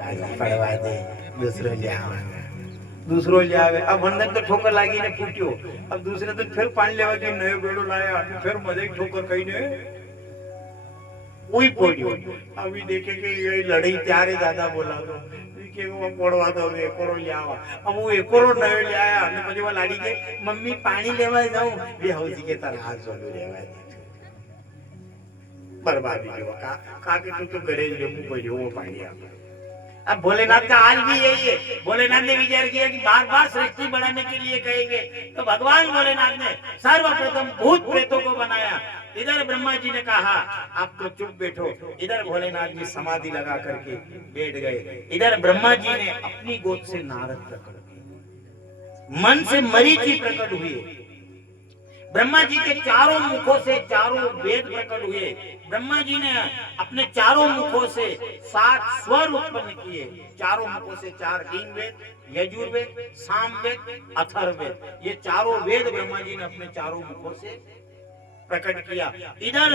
पड़वा दे दूसरो ले आवा दूसरो ले आवे। अब वंदन तो ठोकर लागी ने फूट्यो। अब दूसरे दिन फिर पानी लेवा के नयो बेड़ो लाया फिर मजे ठोकर कही ने वही पोड़ियो। अभी देखे कि ये लड़ाई त्यारे दादा बोला तो के वो पोड़वा दो एकोरो ले आवा। अब वो एकोरो नयो ले आया ने પછી वो लाड़ी के मम्मी पानी लेवा जाऊं ये हौजी के तरह हाथ जोड़ो लेवा बर्बादी जो का के तू तो घरे जो पड़ियो वो पानी आ। अब भोलेनाथ का हाल भी यही है। भोलेनाथ ने विचार किया कि बार बार सृष्टि बढ़ाने के लिए कहेंगे तो भगवान भोलेनाथ ने सर्वप्रथम भूत प्रेतों को बनाया। इधर ब्रह्मा जी ने कहा आप तो चुप बैठो। इधर भोलेनाथ जी समाधि लगा करके बैठ गए। इधर ब्रह्मा जी ने अपनी गोद से नारद प्रकट किए, मन से मरीचि प्रकट हुए। ब्रह्मा जी के चारों मुखों से चारों वेद प्रकट हुए। ब्रह्मा जी ने अपने चारों मुखों से 7 स्वर उत्पन्न किए। चारों मुखों से 4 ऋग्वेद, यजुर्वेद, सामवेद, अथर्ववेद, ये चारों वेद ब्रह्मा जी ने अपने चारों मुखों से प्रकट किया। इधर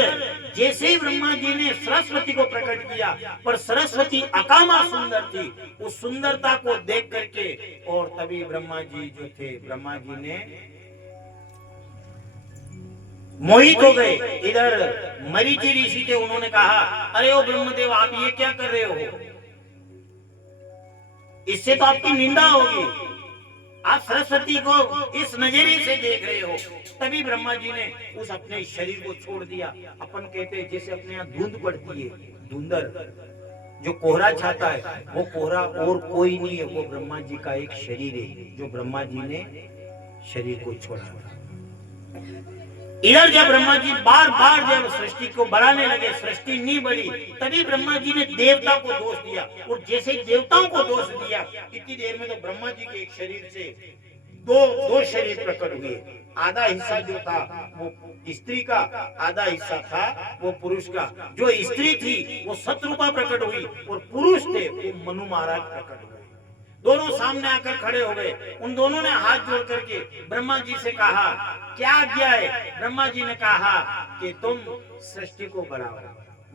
जैसे ही ब्रह्मा जी ने सरस्वती को प्रकट किया पर सरस्वती अकामा सुंदर थी। उस सुंदरता को देख करके और तभी ब्रह्मा जी जो थे ब्रह्मा जी ने मोहित हो गए। इधर मरीचि ऋषि थे, उन्होंने कहा अरे ओ ब्रह्मदेव आप ये क्या कर रहे हो, इससे तो आपकी निंदा होगी, आप सरस्वती को इस नजरिए से देख रहे हो। तभी ब्रह्मा जी ने उस अपने शरीर को छोड़ दिया। अपन कहते हैं जैसे अपने यहाँ धुंध पड़ती है, धुंधर जो कोहरा छाता है वो कोहरा और कोई नहीं है, वो ब्रह्मा जी का एक शरीर है जो ब्रह्मा जी ने शरीर को छोड़ा था। इधर जब ब्रह्मा जी बार बार जब सृष्टि को बढ़ाने लगे, सृष्टि नहीं बढ़ी, तभी ब्रह्मा जी ने देवता को दोष दिया। और जैसे ही देवताओं को दोष दिया इतनी देर में तो ब्रह्मा जी के एक शरीर से दो शरीर प्रकट हुए। आधा हिस्सा जो था वो स्त्री का, आधा हिस्सा था वो पुरुष का। जो स्त्री थी वो शत्रुपा प्रकट हुई और पुरुष थे वो मनु महाराज प्रकट हुए। दोनों सामने आकर खड़े हो गए। उन दोनों ने हाथ जोड़ करके ब्रह्मा जी से कहा क्या आज्ञा है। ब्रह्मा जी ने कहा कि तुम सृष्टि को बढ़ाओ,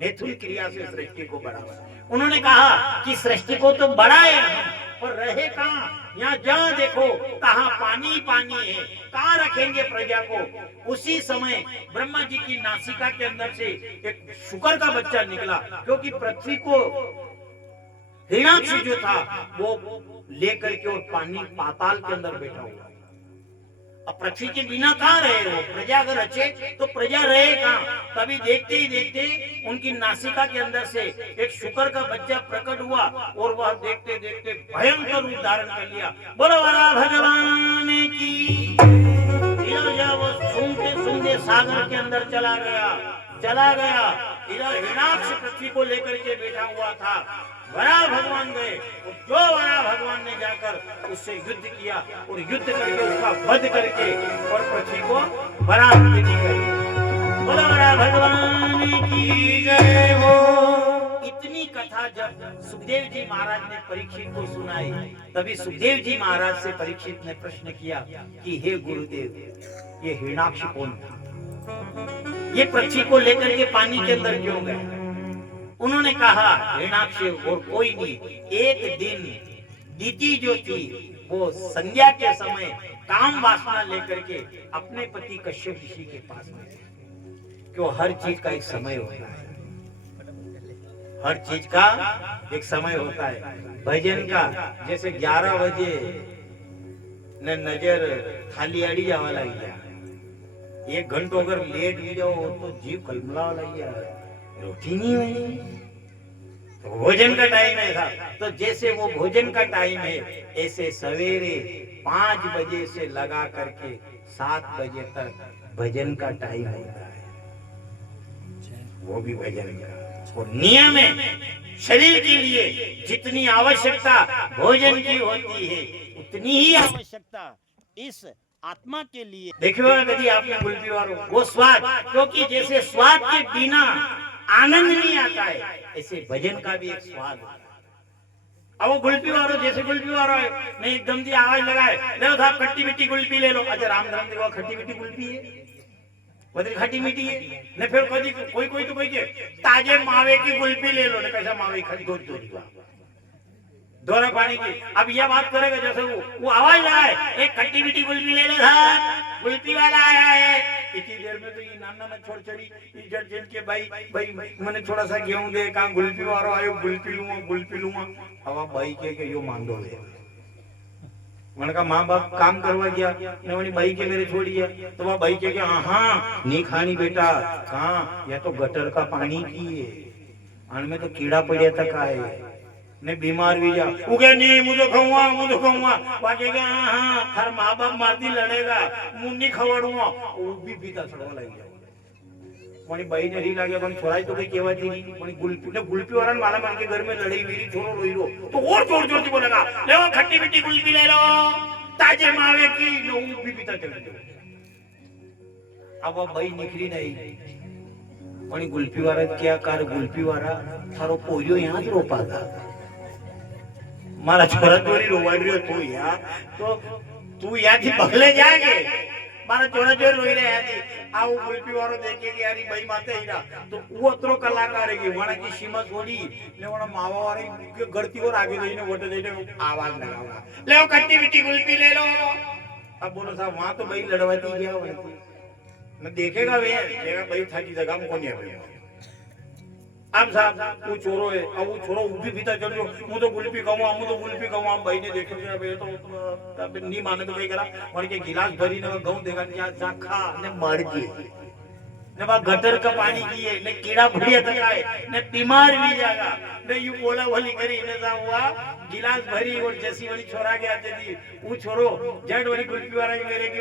मैथुन क्रिया से सृष्टि को बढ़ाओ। उन्होंने कहा कि सृष्टि को तो बढ़ाए पर रहे कहाँ, यहाँ जहाँ देखो कहाँ पानी पानी है, कहाँ रखेंगे प्रजा को। उसी समय ब्रह्मा जी की नासिका के अंदर से एक शुकर का बच्चा निकला, क्योंकि पृथ्वी को हिरण्याक्ष जो था वो लेकर के और पानी पाताल के अंदर बैठा हुआ। अब पृथ्वी के बिना कहाँ रहे वो, प्रजा अगर रचे तो प्रजा रहे कहाँ। तभी देखते ही देखते उनकी नासिका के अंदर से एक शुकर का बच्चा प्रकट हुआ और वह देखते देखते भयंकर रूप धारण कर लिया। बोलो बड़ा भगवान की। वो सूंघते सूंघते सागर के अंदर चला गया। इधर हिरण्याक्ष पृथ्वी को लेकर के बैठा हुआ था। वराह भगवान गए और जो वराह भगवान ने जाकर उससे युद्ध किया और युद्ध करके उसका वध करके और पृथ्वी को बरामद करी। बोलो वराह भगवान की जय हो। इतनी कथा जब सुखदेव जी महाराज ने परीक्षित को सुनाई, तभी सुखदेव जी महाराज से परीक्षित ने प्रश्न किया कि हे गुरुदेव ये हिरण्याक्ष कौन था, ये पृथ्वी को लेकर के पानी के अंदर क्यों गए। उन्होंने कहा हिरण्याक्ष और कोई नहीं, एक दिन दीति जो थी वो संध्या के समय काम वासना लेकर के अपने पति कश्यप ऋषि के पास में, क्यों हर चीज का एक समय होता है, हर चीज का एक समय होता है। भजन का जैसे 11 बजे ने नजर खाली अड़ी जावा लगी गया, 1 घंटो अगर लेट भी जाओ तो जीव कलमला लगी गया, रोटी नहीं हुई तो भोजन का टाइम है था। तो जैसे वो भोजन का टाइम है ऐसे सवेरे 5 बजे से लगा करके 7 बजे तक भजन का टाइम होता है, वो भी भजन का। और नियम है शरीर के लिए जितनी आवश्यकता भोजन की होती है उतनी ही आवश्यकता इस आत्मा के लिए। देखिए यदि आपने गुल्फी वालों वो स्वाद, क्योंकि जैसे स्वाद के बिना आनंद नहीं आता है ऐसे भजन का भी एक स्वाद होता है। अब वो गुल्फी वालों जैसे गुल्फी वालों है नहीं एकदम से आवाज लगाए लो साहब खट्टी मीठी गुल्फी ले लो। अच्छा राम धर्म देखो खट्टी मीठी गुल्फी है, बदल खट्टी मीठी है ने फिर कोई तो कोई के ताजे मावे की गुल्फी ले लो ने कैसा मावे खरी दूध दूध दोरा पानी की। अब यह बात करेगा जैसे वो आवाज लगाए, एक खट्टी मीठी कुल्फी ले लो साहब, कुल्फी वाला आया है। इतनी देर में तो ये नाना ना छोड़ चढ़ी जट जन के भाई भाई मैंने थोड़ा सा गेहूं दे, कहां कुल्फी वाला आयो, कुल्फी लूंगा। अब भाई के यो मान दो ले। मैंने कहा माँ बाप काम करवा गया, ने भाई के मेरे छोड़ दिया। तो वह भाई के हाँ नहीं खानी बेटा, कहाँ या तो गटर का पानी पिए, में तो कीड़ा पड़िया तक आए ने बीमार भी जा उगे नहीं मुझे खाऊंगा बाकी हाँ थार माँ बाप मारती लड़ेगा मुन्नी खवड़ूंगा वो भी पीता चढ़वा लग गया। मनी भाई ने री लागे पण छोराई तो कई केवा थी नहीं, मनी गुल्फी वाला माला मान के घर में लड़ी वीरी छोरो रोई रो तो और जोर जोर से बोलेगा ले वो खट्टी मीठी गुल्फी ले लो ताजे मावे की, वो भी पीता चल गया। अब वो भाई निकली नहीं, मनी गुल्फी वाला क्या कार, गुल्फी वाला थारो पोरियो यहाँ से रोपा था मारा छोरा चोरी रोवाई रही हो तू यार, तो तू यहाँ थी बगले जाके मारा छोरा चोरी रोई रहे थी। आओ गुल्फी वालो देखे कि यारी भाई माते हीरा तो वो अतरो कलाकार है कि वणा की सीमा छोड़ी ने वणा मावा वाले के गड़ती और आगे देने वोट देने आवाज लगावा ले ओ खट्टी मीठी गुल्फी ले लो। अब बोलो साहब वहां तो भाई लड़वाती गया वहां मैं देखेगा वे देखेगा भाई थाकी जगह में कौन है। अब साहब वो छोरो है, अब वो छोरो उठी पीता चल जो मुझे गुल्फी कहूँ भाई ने देखे भाई तो नहीं माने तो कहीं करा और के गिलास भरी ने गऊ देगा जा खा ने मर गए ने बा गटर का पानी पिए ने कीड़ा बढ़िया तक आए ने बीमार भी जाएगा ने यू बोला वाली करी ने जा हुआ गिलास भरी और जैसी वाली छोरा के आते थी वो छोरो जड़ वाली गुल्फी वाला की मेरे की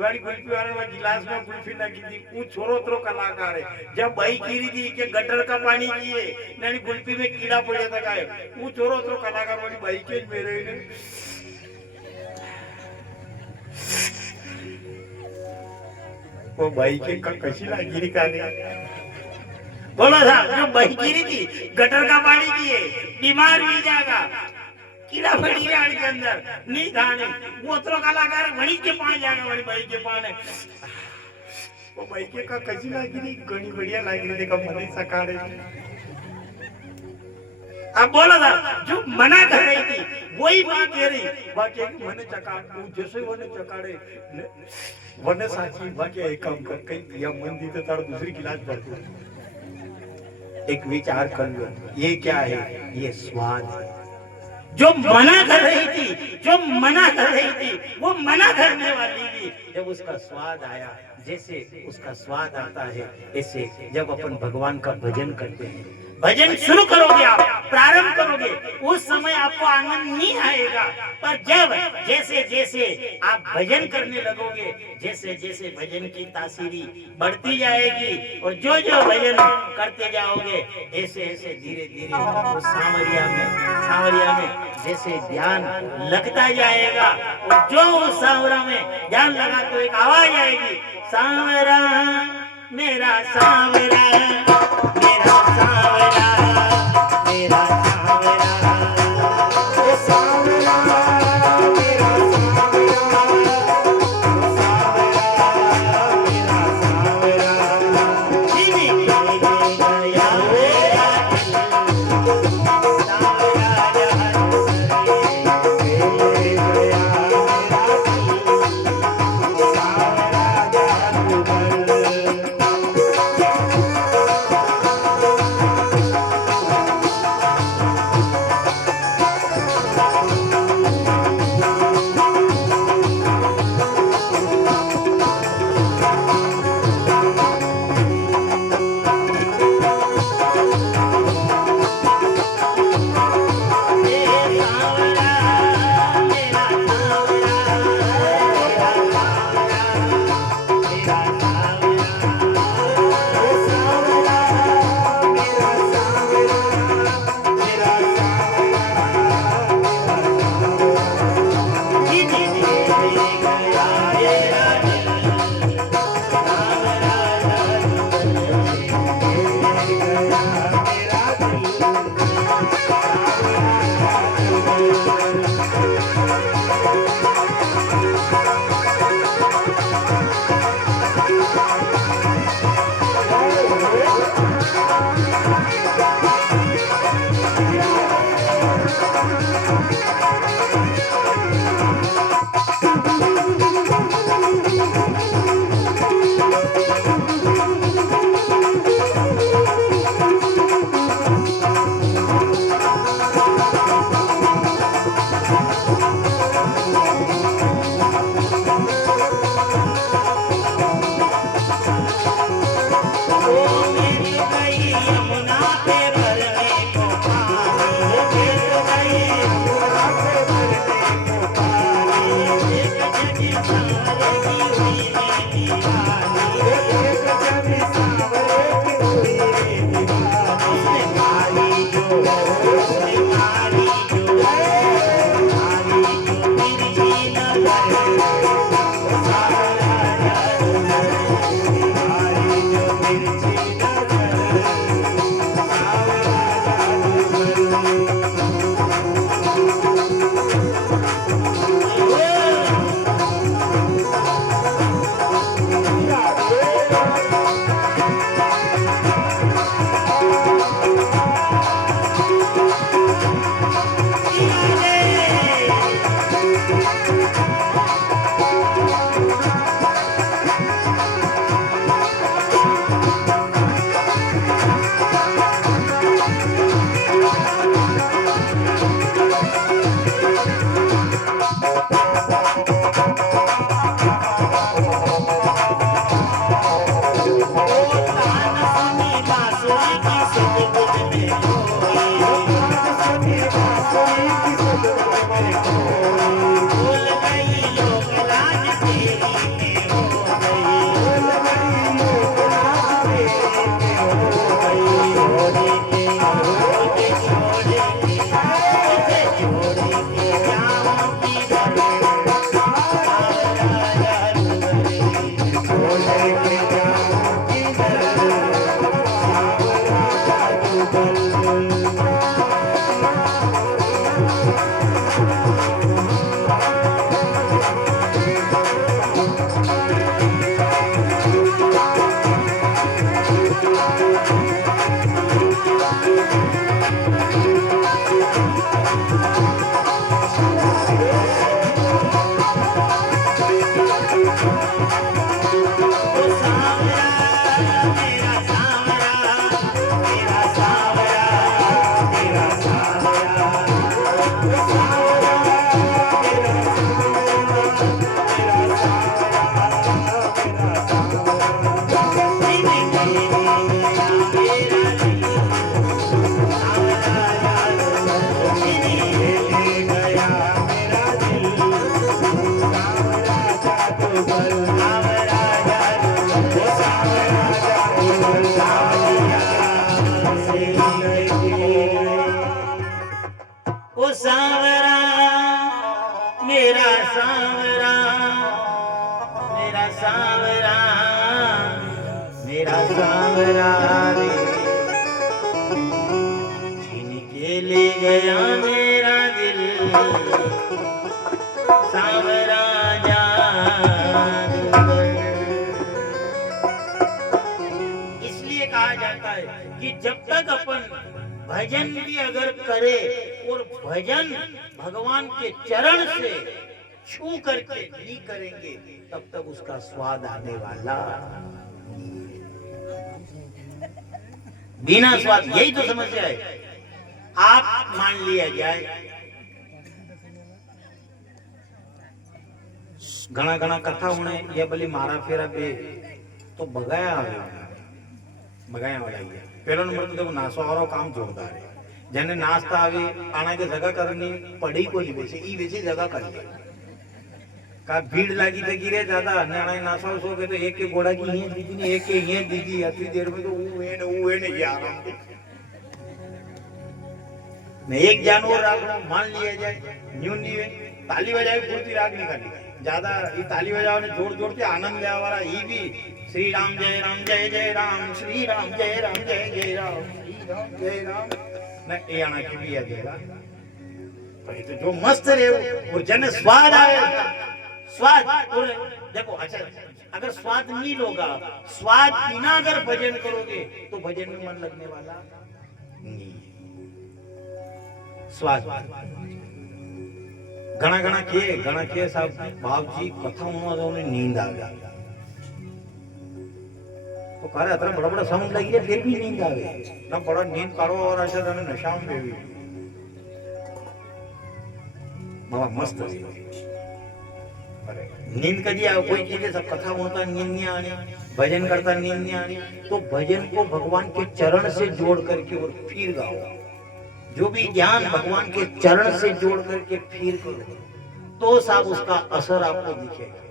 वाली गुल्फी वाले में गिलास में गुल्फी लगी थी वो छोरो तो कलाकार है। जब भाई कीरी थी के गटर का पानी पिए ने गुल्फी में कीड़ा पड़े तक आए वो छोरो तो कलाकार वाली भाई के मेरे ने वो भाई के कशी लगी काने बोलो साहब जो भाई गिरी थी गटर का पानी पिए बीमार भी जाएगा कीड़ा पड़ी राड के अंदर नहीं खाने वो तो कलाकार वही के पानी जाएगा वही भाई के पानी वो भाई के का कशी लगी घणी बढ़िया लगी देखा मने सकाड़े। अब बोलो साहब जो मना कर रही थी वही बात कह रही बाकी मने चकाड़ जैसे वने चकाड़े वने साची बाकी एक काम कर कहीं या मंदी तो तार दूसरी गिलास भर दो। एक विचार कर लो ये क्या है, ये स्वाद है। जो मना कर रही थी वो मना करने वाली भी जब उसका स्वाद आया, जैसे उसका स्वाद आता है ऐसे जब अपन भगवान का भजन करते हैं, भजन शुरू करोगे आप प्रारंभ करोगे उस समय आपको आनंद नहीं आएगा, पर जब जैसे जैसे आप भजन करने लगोगे जैसे जैसे भजन की तासीरी बढ़ती जाएगी और जो जो भजन करते जाओगे ऐसे ऐसे धीरे धीरे उस सांवरिया में जैसे ध्यान लगता जाएगा और जो उस सांवरा में ध्यान लगा तो एक आवाज आएगी सांवरा मेरा सांवरा मेरा सांवरा मेरा सांवरा ओ सांवरा मेरा सांवरा ओ सांवरा मेरा सांवरा दीदी गया मेरा सांवरा जहर गया मेरा सांवरा रे, छीन के ले गया मेरा दिल, सांवरा जान। इसलिए कहा जाता है कि जब तक अपन भजन भी अगर करे और भजन भगवान के चरण से छू करके नहीं करेंगे तब तक उसका स्वाद आने वाला बिना स्वाद। यही तो समस्या है। आप मान लिया जाए घना घना कथा होने या भली मारा फेरा पे तो बगाया वाला पहला नंबर तो देखो नासो वालों काम जोरदार है। जने नाश्ता आवे आना के जगह करनी पड़ी को नहीं वैसे ई वैसे जगह कर ले का भीड़ लगी तो गिरे ज्यादा नाना नासा सो के तो एक के घोड़ा की ही दीदी ने एक के ही दीदी अति देर में तो वो ने ये आराम ने एक जानवर राग मान लिया जाए न्यू न्यू ताली बजाए पूरी राग निकाली ज्यादा ये ताली बजाओ ने जोर जोर के आनंद ले वाला ये भी श्री राम जय जय राम श्री राम जय जय राम श्री राम जय राम न ये आना की भी देगा भाई तो जो मस्त रहे और जन स्वाद आए स्वाद। और देखो अच्छा अगर स्वाद नहीं लोगा स्वाद बिना अगर भजन करोगे तो भजन में मन लगने वाला नहीं। स्वाद घना के साहब बाप जी कथा में नींद आ गया तो कह रहे अतरा बड़ा साउंड लगी है फिर भी नींद आ गई ना बड़ा नींद काढ़ो और ऐसा तने नशा में बेवी बाबा मस्त है अरे नींद कदी आ कोई चीज सब कथा होता नींद नहीं आनी भजन करता नींद नहीं आनी तो भजन को भगवान के चरण से जोड़ करके और फिर गाओ जो भी ज्ञान भगवान के चरण से जोड़ करके फिर करो तो साहब उसका असर आपको दिखेगा।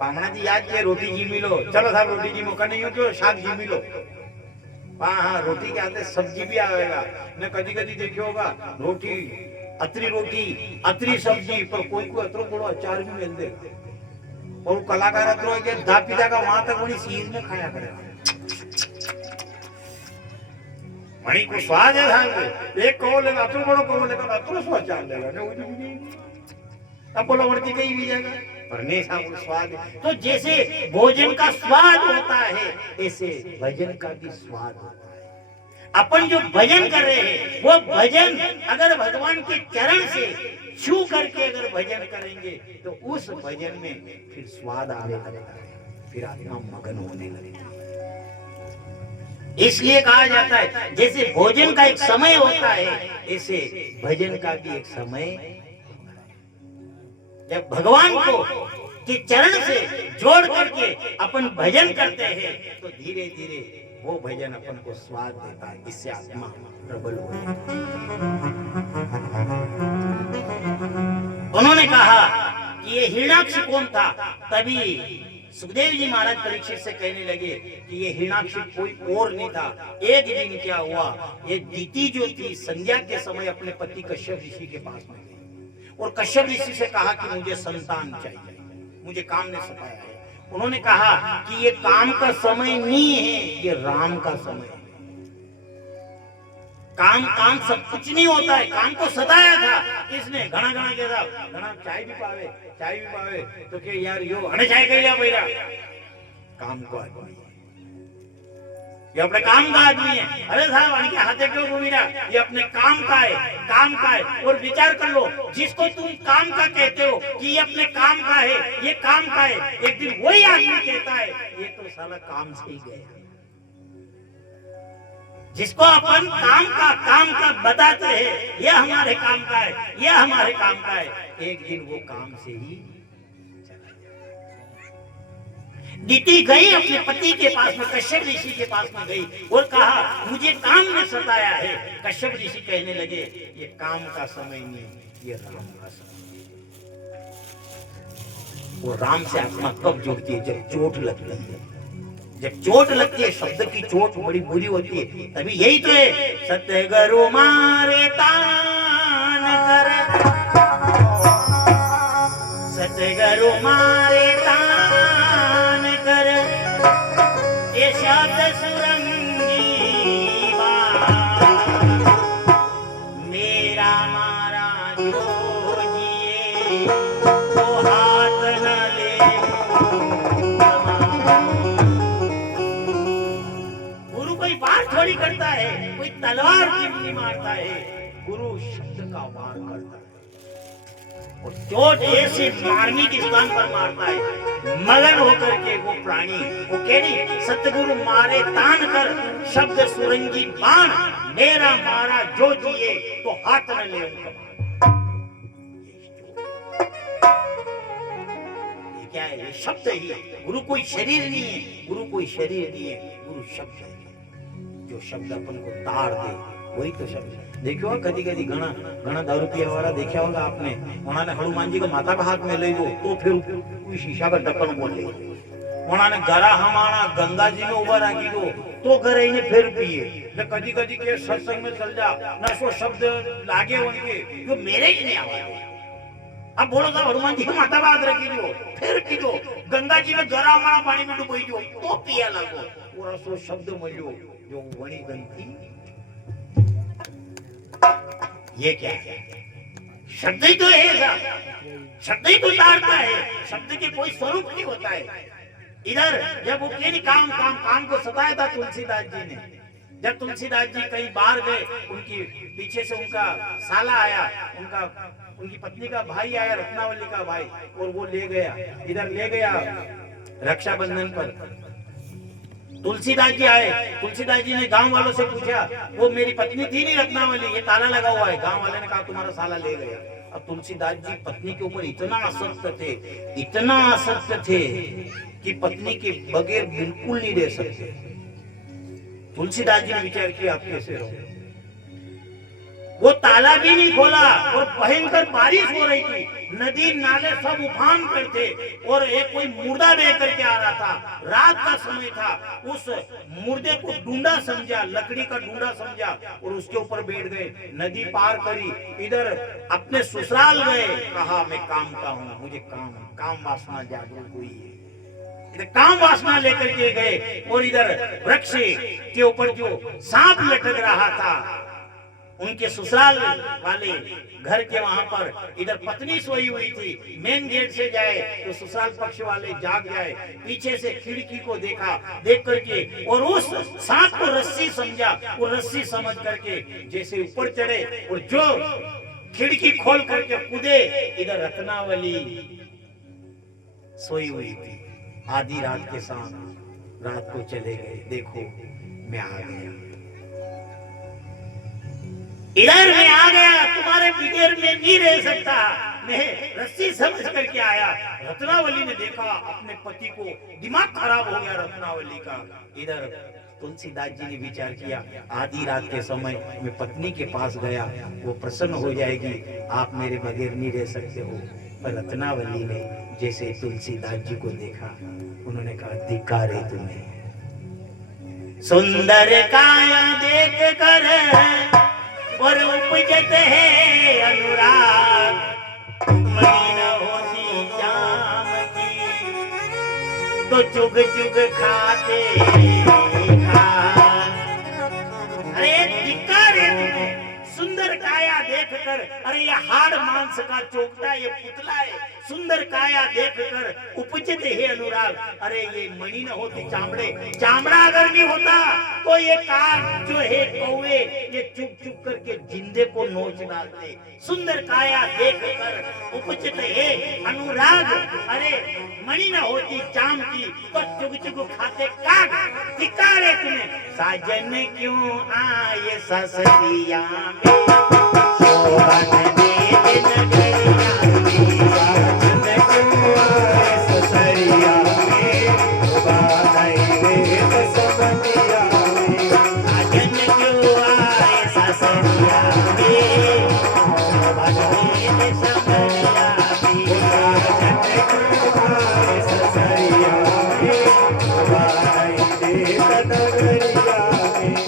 पामना जी याद किया रोटी जी मिलो चलो साहब रोटी जी मौका नहीं हो क्यों शाक जी मिलो हाँ रोटी के आते सब्जी भी आएगा न कदी कदी देखियो होगा रोटी अतरी सब्जी पर कोई अतरो बड़ो अचार भी मिल दे और वो कलाकार अतरो के धा पिता का वहां तक वही सीज में खाया करेगा वही को स्वाद है साहब एक कहो लेगा अतरो बड़ो कहो लेगा अतरो स्वाद चाल लेगा ने वो भी अब बोलो वर्ती कहीं भी जाएगा पर नहीं साहब स्वाद तो जैसे भोजन का स्वाद होता है ऐसे भजन का भी स्वाद होता है। अपन जो भजन कर रहे हैं वो भजन अगर भगवान के चरण से छू करके अगर भजन करेंगे तो उस भजन में फिर स्वाद आने लगता है फिर आत्मा मगन होने लगेगी। इसलिए कहा जाता है जैसे भोजन का एक समय होता है ऐसे भजन का भी एक समय जब भगवान को के चरण से जोड़ करके अपन भजन करते हैं तो धीरे धीरे वो भजन अपन को स्वाद देता है इससे आत्मा प्रबल हो जाती है। उन्होंने कहा कि ये हिरण्याक्ष कौन था तभी सुखदेव जी महाराज परीक्षित से कहने लगे कि ये हिरण्याक्ष कोई और नहीं था। एक दिन क्या हुआ ये दीति जो थी संध्या के समय अपने पति कश्यप ऋषि के पास में गई और कश्यप ऋषि से कहा कि मुझे संतान चाहिए मुझे काम ने सताया है। उन्होंने कहा कि ये काम का समय नहीं है ये राम का समय है। काम सब कुछ नहीं होता है काम को सताया था किसने घना के साथ घना चाय भी पावे तो के यार यो हने चाय कह लिया पहिला काम को आदमी ये अपने काम का आदमी है। अरे साहब अनके हाथे क्यों घूमी रहा ये अपने काम का है और विचार कर लो जिसको तुम काम का कहते हो कि ये अपने काम का है ये काम का है एक दिन वही आदमी कहता है ये तो साला काम से ही गया। जिसको अपन काम का बताते हैं ये हमारे काम का है एक दिन वो काम से ही दीति गई अपने पति के पास में कश्यप ऋषि के पास में गई और कहा मुझे काम ने सताया है। कश्यप ऋषि कहने लगे ये काम का समय नहीं ये राम का समय। वो राम से आत्मा कब जुड़ती है जब चोट लगती है जब चोट लगती है शब्द की चोट बड़ी बुरी होती है तभी यही तो है सतगुरु मारे तान कर सतगुरु मारे तान कर ये शब्द सुरंगी मेरा मारा जो जिए वो हाथ न ले वार थोड़ी करता है कोई तलवार नहीं मारता है गुरु शब्द का वार करता है और चोट ऐसे मारने के स्थान पर मारता है मगन होकर के वो प्राणी वो कह नहीं सतगुरु मारे तान कर शब्द सुरंगी बाण मेरा मारा जो जिए तो हाथ न ले उनका ये क्या है ये शब्द ही है गुरु कोई शरीर नहीं है गुरु शब्द है जो शब्द अपन को ताड़ दे वही तो शब्द देखो कदी घना दारू पिया वाला देखा होगा आपने उन्होंने हनुमान जी को माता का हाथ में ले लो तो फिर कोई शीशा का ढक्कन बोले उन्होंने गरा हमारा गंगा जी में उभा रखी दो तो करे इन्हें फिर पिए कदी के सत्संग में चल जा न सो शब्द लागे उनके जो मेरे ही नहीं आवाज अब बोलो साहब हनुमान जी की माता का हाथ रखी दो फिर पी दो गंगा जी में गरा हमारा पानी में डुबोई दो तो पिया लगो पूरा सो शब्द मलो जो वणी गंती ये क्या है शब्द ही तो है शब्द ही तो तारता है शब्द के कोई स्वरूप नहीं होता है। इधर जब वो काम को सताया था तुलसीदास जी ने जब तुलसीदास जी कई बार गए, उनकी पीछे से उनका साला आया, उनकी पत्नी का भाई आया, रत्नावली का भाई, और वो ले गया, इधर ले गया रक्षाबंधन पर। तुलसीदास जी आए, तुलसीदास जी ने गांव वालों से पूछा, वो मेरी पत्नी थी नहीं रत्नावली, ये ताला लगा हुआ है। गांव वाले ने कहा तुम्हारा साला ले गया। अब तुलसीदास जी पत्नी के ऊपर इतना आसक्त थे, इतना आसक्त थे कि पत्नी के बगैर बिल्कुल नहीं रह सकते। तुलसीदास जी ने विचार किया आप कैसे रहो। वो ताला भी नहीं खोला और भयंकर बारिश हो रही थी, नदी नाले सब उफान पर थे और एक कोई मुर्दा बह करके आ रहा था। रात का समय था, उस मुर्दे को डूंडा समझा, लकड़ी का डूंडा समझा और उसके ऊपर बैठ गए। नदी पार करी, इधर अपने ससुराल गए, कहा मैं काम का हूँ, मुझे काम वासना जागरूक हुई है। काम वासना लेकर के गए और इधर वृक्ष के ऊपर जो सांप लटक रहा था, उनके ससुराल वाले घर के वहां पर, इधर पत्नी सोई हुई थी। मेन गेट से जाए तो ससुराल पक्ष वाले जाग जाए, पीछे से खिड़की को देखा, देख करके और उस सांप को रस्सी समझा, वो रस्सी समझ करके जैसे ऊपर चढ़े और जो खिड़की खोल करके कूदे, इधर रत्नावली सोई हुई थी। आधी रात के साथ रात को चले गए, देखो मैं आ गया, इधर मैं आ गया, तुम्हारे बगैर में नहीं रह सकता, मैं रस्सी समझ करके आया। रत्नावली ने देखा अपने पति को, दिमाग खराब हो गया रत्नावली का। इधर तुलसीदास जी ने विचार किया, आधी रात के समय मैं पत्नी के पास गया, वो प्रसन्न हो जाएगी, आप मेरे बगैर नहीं रह सकते हो। पर रत्नावली ने जैसे तुलसीदास जी को देखा, उन्होंने कहा धिक्कार है तुम्हें, सुंदर काया देख कर और उपजत है अनुराग, मणि न होती जाम की तो चुग चुग खाते खा। अरे धिक्कार है तुम्हें, सुंदर काया देखकर, अरे ये हाड़ मांस का चोकटा, ये पुतला है, सुंदर काया देखकर उपजित है अनुराग। अरे ये मणि न होती चामड़े, चामड़ा अगर नहीं होता तो ये काग जो है कौवे, ये चुप चुप करके जिंदे को नोच डालते। सुंदर काया देखकर उपजित है अनुराग, अरे मणि न होती चाम की तो चुग चुग खाते काग। धिक्कार है तुम्हें, साजन क्यों आए ससुरिया में, शोभन दे नगरिया में, साजन क्यों आए ससुरिया में, शोभन दे ससुरिया में, साजन क्यों आए ससुरिया में, शोभन दे ससुरिया में, साजन क्यों आए ससुरिया में, शोभन दे नगरिया में।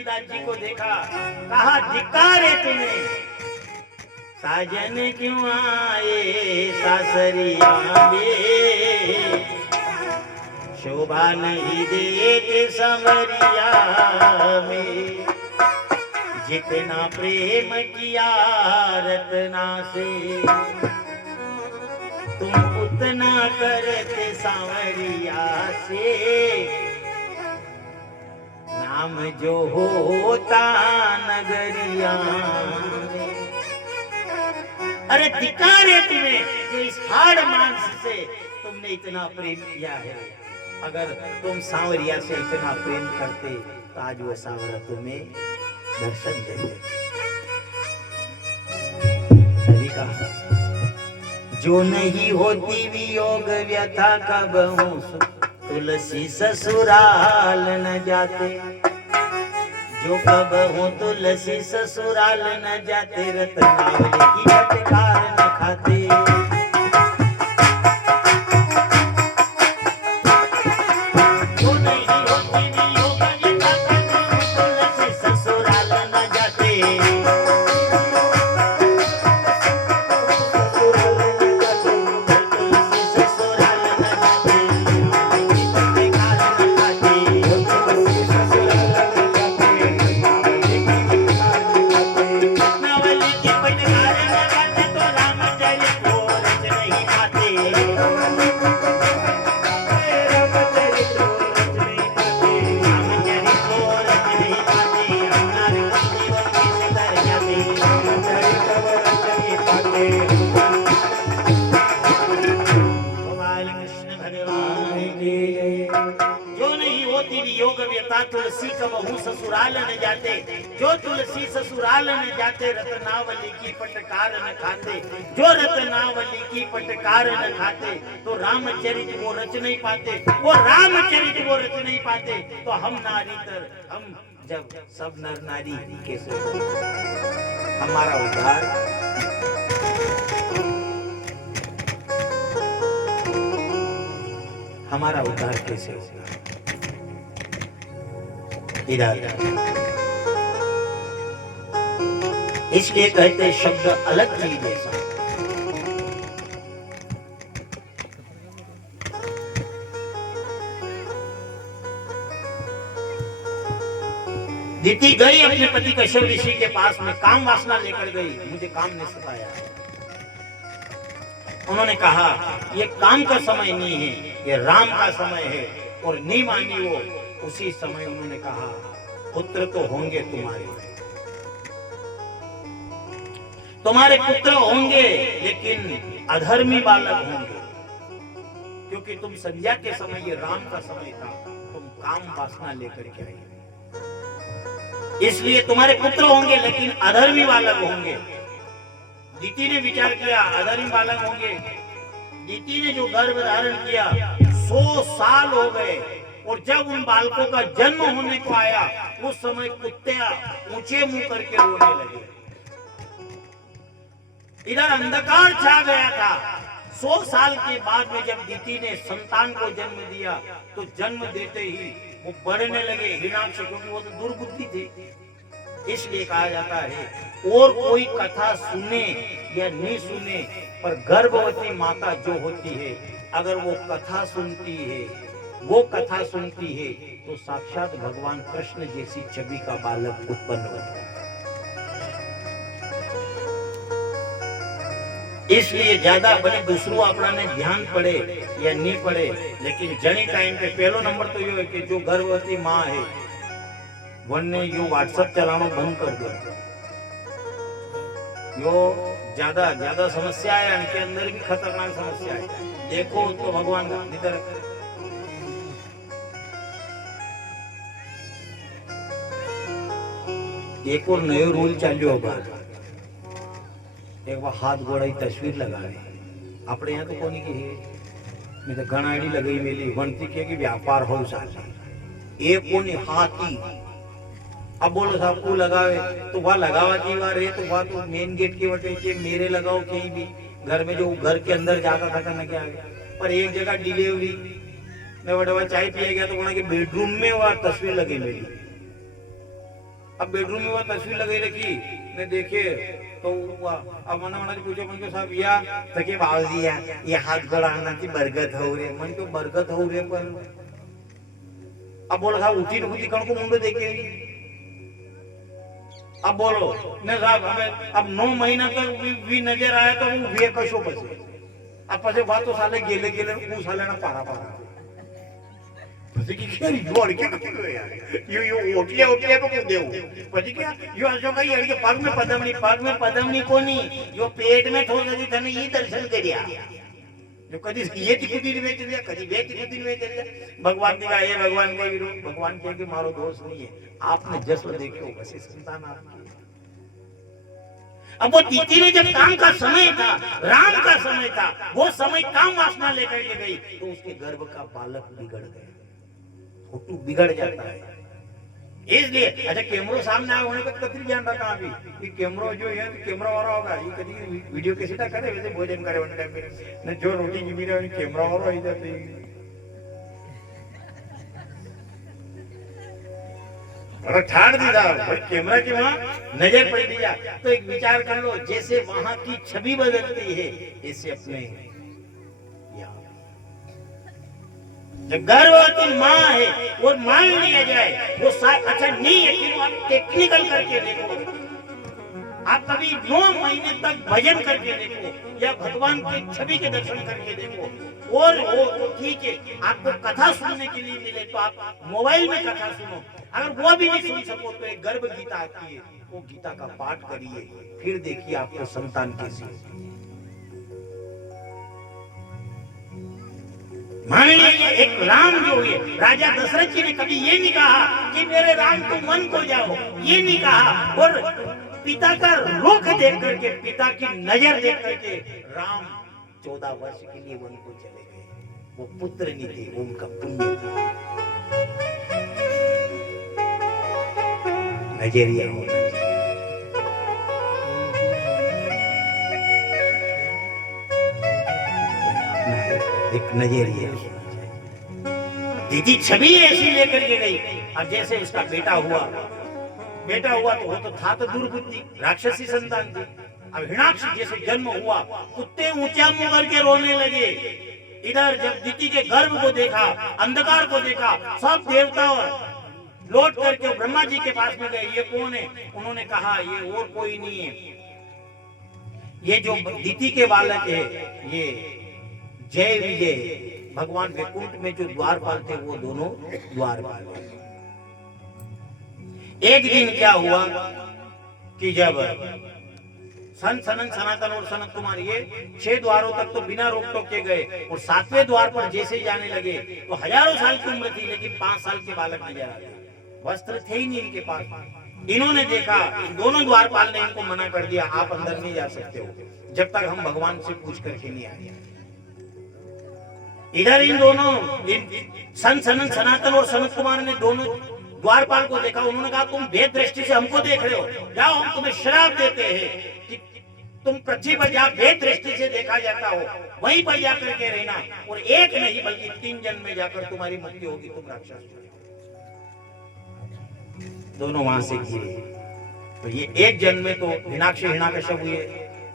तुलसीदास जी को देखा, कहा धिक्कार है तुम्हें, साजन क्यों आए सासरिया में, शोभा नहीं देते संवरिया में, जितना प्रेम किया रत्ना से, तुम उतना करते सांवरिया से, नाम जो होता नगरिया में। अरे धिक्कार है तुम्हें जो इस हाड़ मांस से तुमने इतना प्रेम किया है। अगर तुम सांवरिया से इतना प्रेम करते तो आज वो सांवरा तुम्हें दर्शन दे दे। तभी कहा जो नहीं होती वियोग व्यथा कब हूँ, तुलसी ससुराल न जाते, जो कब हो तुलसी ससुराल न जाते, रत्नावली की फटकार न खाते। जो नहीं होती वियोग व्यथा कब हूँ, तुलसी ससुराल न जाते, तुलसी कब हूँ ससुराल न जाते, जो तुलसी ससुराल न जाते, रत्नावली की फटकार न खाते, जो रत्नावली की फटकार न खाते, तो रामचरित वो रच नहीं पाते, वो रामचरित वो रच नहीं पाते, तो हम नारी तर हम जब सब नर नारी कैसे हमारा उद्धार, हमारा उद्धार कैसे होगा। इसलिए कहते शब्द अलग चीज है। दीति गई अपने पति कश्यप ऋषि के पास में, काम वासना लेकर गई, मुझे काम ने सताया। उन्होंने कहा ये काम का समय नहीं है, ये राम का समय है, और नहीं मानी वो। उसी समय उन्होंने कहा पुत्र तो होंगे तुम्हारे, तुम्हारे पुत्र होंगे, लेकिन अधर्मी बालक होंगे, क्योंकि तुम संध्या के समय, ये राम का समय था, तुम काम वासना लेकर के आए, इसलिए तुम्हारे पुत्र होंगे लेकिन अधर्मी बालक होंगे। दीति ने विचार किया अधर्मी बालक होंगे। दीति ने जो गर्भ धारण किया 100 साल हो गए, और जब उन बालकों का जन्म होने को आया, उस समय कुत्ते ऊंचे मुंह करके रोने लगे। इधर अंधकार छा गया था। 100 साल के बाद में जब दीति ने संतान को जन्म दिया, तो जन्म देते ही वो बढ़ने लगे हिरणाक्ष, क्योंकि वो तो दुर्बुद्धि थे। इसलिए कहा जाता है और कोई कथा सुने या नहीं सुने, पर गर्भवती माता जो होती है, अगर वो कथा सुनती है, वो कथा सुनती है, तो साक्षात भगवान कृष्ण जैसी छवि का बालक उत्पन्न होता है। इसलिए ज्यादा भले दूसरों अपना ने ध्यान पड़े या नहीं पड़े, लेकिन जनी टाइम पे पहलो नंबर तो ये है कि जो गर्भवती माँ है वनने यो व्हाट्सएप चलाना बंद कर दो। यो ज्यादा समस्या है, इनके अंदर भी खतरनाक समस्या है। देखो तो भगवान का निधर एक और नयो रूल चाल्यो बार, एक बार हाथ गोड़ाई तस्वीर लगावे। अपने यहाँ तो कोनी की है, मैं तो घनाड़ी लगाई मेली वनती के कि व्यापार हो साल एक कोनी हाथी। अब बोलो साहब को लगावे तो वह लगावा की बार है, तो वह तो मेन गेट के वटे के मेरे लगाओ कहीं भी घर में, जो घर के अंदर जाता था करना क्या आगे। पर एक जगह डिलीवरी में बड़ा चाय पिए गया तो वहां के बेडरूम में वह तस्वीर लगी मेरी। अब बेडरूम में वो तस्वीर लगाई रखी ने देखे तो अब मना पूछो मन के साहब या तके भाव दिया ये हाथ गड़ाना की बरगत हो रे मन को बरगत हो रे पर अब बोलो साहब उठी उठी कण को मुंडो देखे अब बोलो ने साहब हमें अब 9 महीना तक भी नजर आया तो वो वे कशो पसे अब पसे बात तो साले गेले गेले वो साले ना पारा पारा પછી કે ખેરી જોડ કે કીધું યાર યો ઓટલે ઓટલે કો દેવું પછી કે યો આજો કઈ યાર કે પગ में पदमनी कोनी यो पेट में थोड़ी सी थने ये दर्शन करिया जो कदी ये टिकुदी में चले कदी वे टिकुदी में चले भगवान ने कहा हे भगवान को विरोध भगवान कहे कि मारो दोष नहीं है आपने जस्ट देखो बस संतान आपकी अब वो दीदी ने जब काम का समय था राम का समय था वो समय काम वासना लेकर के गई तो उसके गर्भ का बालक बिगड़ गया फोटो बिगड़ जाता है इसलिए अच्छा कैमरो सामने आया होने का कतरी ध्यान रखा अभी कि कैमरो जो है कैमरा वाला होगा ये कभी वीडियो कैसे करे वैसे भोजन करे वन टाइम पे न जो रोटी की मेरा कैमरा वाला ही जाते और ठाड़ दीदा भाई कैमरा के वहां नजर पड़ दिया तो एक विचार कर लो जैसे वहां की छवि बदलती है ऐसे अपने जब गर्भवती माँ है वो मान लिया जाए वो अच्छा नहीं है कि आप टेक्निकल करके देखो आप कभी 9 महीने तक भजन करके देखो या भगवान की छवि के दर्शन करके देखो और वो ठीक है आपको कथा सुनने के लिए मिले तो आप मोबाइल में कथा सुनो अगर वो भी नहीं सुन सको तो एक गर्भ गीता आती है वो गीता का पाठ करिए फिर देखिए आपको संतान कैसी मान लीजिए एक राम जो है राजा दशरथ जी ने कभी ये नहीं कहा कि मेरे राम तुम वन को जाओ ये नहीं कहा और पिता का रुख देख करके पिता की नजर देख करके राम 14 वर्ष के लिए वन को चले गए वो पुत्र नहीं थे वो उनका पुण्य था नजरिया होना एक नजरिया दीदी छवि ऐसी लेकर के गई अब जैसे उसका बेटा हुआ तो वो तो था तो दुर्बुद्धि राक्षसी संतान थी अब हिरणाक्ष जैसे जन्म हुआ कुत्ते ऊंचा मुंह करके रोने लगे इधर जब दीदी के गर्भ को देखा अंधकार को देखा सब देवता लौट करके ब्रह्मा जी के पास में गए ये कौन है उन्होंने कहा ये और कोई नहीं है ये जो दीदी के बालक है ये जय विजय भगवान वैकुंठ में जो द्वारपाल थे वो दोनों द्वारपाल एक दिन क्या हुआ कि जब सनातन और सनत कुमार ये 6 द्वारों तक तो बिना रोक टोक के गए और 7वें द्वार पर जैसे जाने लगे तो हजारों साल की उम्र थी लेकिन 5 साल के बालक नजर आ गए वस्त्र थे ही नहीं इनके पास इन्होंने देखा इन दोनों द्वारपाल ने इनको मना कर दिया आप अंदर नहीं जा सकते हो जब तक हम भगवान से पूछ करके नहीं आए इधर इन दोनों सनातन और सनत कुमार ने दोनों द्वारपाल को देखा उन्होंने कहा तुम भेद दृष्टि से हमको देख रहे हो जाओ हम तुम्हें श्राप देते हैं कि तुम पृथ्वी पर जहाँ भेद दृष्टि से देखा जाता हो वहीं पर जाकर के रहना और एक नहीं बल्कि 3 जन्म में जाकर तुम्हारी मृत्यु होगी तुम राक्षस दोनों वहां से गिरे तो ये एक जन्म में तो हिरण्याकश्यप हुए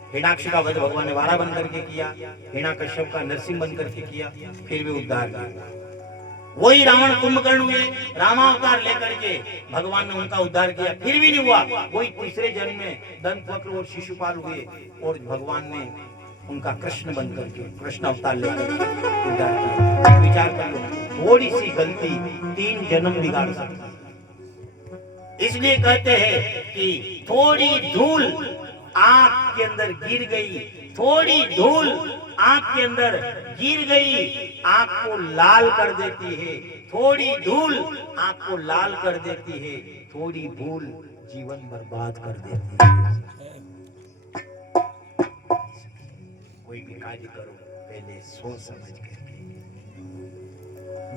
हिरण्याक्ष का वध भगवान ने वारा बन करके किया हिरण्याकश्यप का नरसिंह बन करके किया फिर भी उद्धार किया वही रावण कुंभकर्ण हुए रामावतार लेकर के भगवान ने उनका उद्धार किया फिर भी नहीं हुआ वही तीसरे जन्म में दंतवक्र और शिशुपाल हुए और भगवान ने उनका कृष्ण बन करके कृष्ण अवतार लेकर उद्धार किया विचार कर लो थोड़ी सी गलती 3 जन्म बिगाड़ सकती है इसलिए कहते हैं कि थोड़ी धूल आंख के अंदर गिर गई थोड़ी धूल आंख के अंदर गिर गई आंख को लाल कर देती है थोड़ी धूल आंख को लाल कर देती है थोड़ी भूल जीवन बर्बाद कर देती है कोई भी कार्य करो पहले सोच समझ करके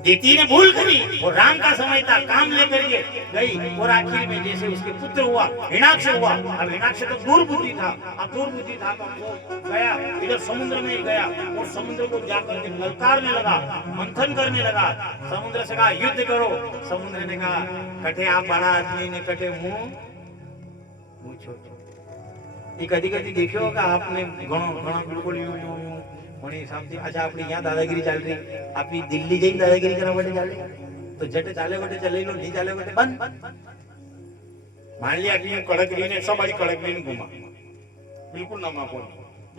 दीति ने भूल करी और राम का समय था, काम लेकर के गई और आखिर में जैसे उसके पुत्र हुआ, हिरण्याक्ष हुआ। अब हिरण्याक्ष तो दुर्बुद्धि था, अब दुर्बुद्धि था तो वो गया इधर समुद्र में गया और समुद्र को जाकर के ललकारने लगा, मंथन करने लगा। समुद्र से कहा युद्ध करो। समुद्र ने कहा कटे आप बड़ा आदमी ने कटे मुंह छोटो। ये कदी कदी देख्यो कि आपने घणो बिल्कुल મને હિસાબથી अच्छा આપણી यहाँ दादागिरी ચાલ રહી, આપણી दिल्ली જઈને दादागिरी કરવા માટે ચાલે તો જટ ચાલે વટે ચલી લો, નહીં ચાલે વટે બંધ। मान लिया कि यूं कड़क रही ने सब कड़क रही घुमा, बिल्कुल ना मापो,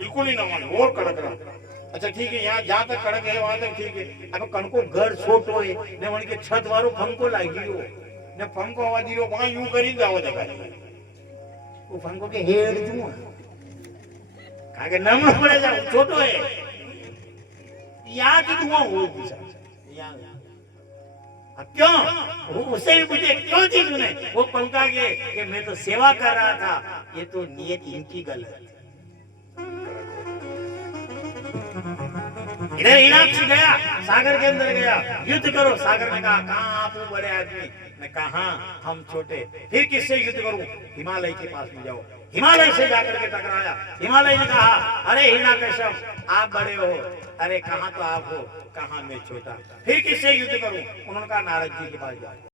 बिल्कुल ही ना मानो और कड़क रहा। अच्छा ठीक है, यहाँ जहाँ तक कड़क है वहां तक ठीक है। अब कणको घर छोटो है ने वण के छत वारो पंखो लागी रहो ने पंखो आवा दी रहो, वहां यूं करी जाओ देखा वो पंखो के हेड दूं काके नमण पड़े जा छोटो है यहाँ की धुआं हो क्यों? उसे भी पूछे क्यों थी तूने? वो पंखा के कि मैं तो सेवा कर रहा था, ये तो नियत इनकी गलत। इधर हिरण्याक्ष गया, सागर के अंदर गया, युद्ध करो। सागर ने कहा कहाँ आप बड़े आदमी? मैं कहा हम छोटे। फिर किससे युद्ध करूं? हिमालय के पास में जाओ। हिमालय से जाकर के टकराया। हिमालय ने कहा अरे हिरण्याकश्यप आप बड़े हो, अरे कहाँ तो आप हो, कहाँ मैं छोटा। फिर किससे युद्ध करूं? उन्होंने कहा नारद जी के पास जाओ।